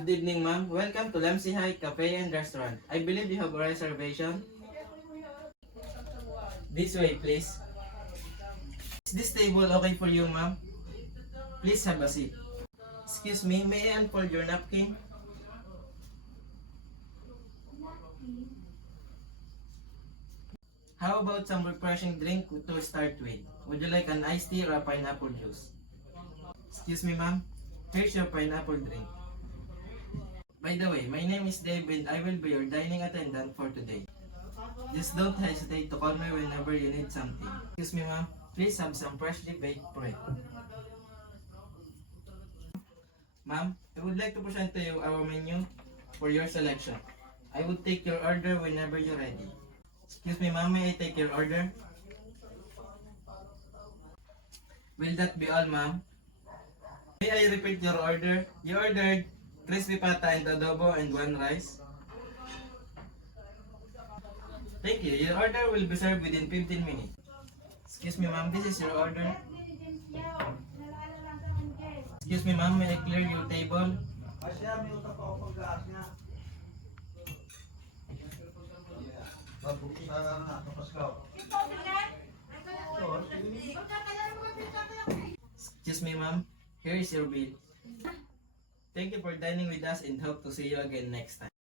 Good evening, ma'am. Welcome to Lamsi High Cafe and Restaurant. I believe you have a reservation. This way, please. Is this table okay for you, ma'am? Please have a seat. Excuse me, may I unfold your napkin? How about some refreshing drink to start with? Would you like an iced tea or a pineapple juice? Excuse me, ma'am. Here's your pineapple drink. By the way, my name is Dave and I will be your dining attendant for today. Just don't hesitate to call me whenever you need something. Excuse me, ma'am. Please have some freshly baked bread. Ma'am, I would like to present to you our menu for your selection. I would take your order whenever you're ready. Excuse me, ma'am. May I take your order? Will that be all, ma'am? May I repeat your order? You ordered crispy pata and adobo and one rice. Thank you. Your order will be served within 15 minutes. Excuse me, ma'am. This is your order. Excuse me, ma'am. May I clear your table? Excuse me, ma'am. Here is your bill. Thank you for dining with us and hope to see you again next time.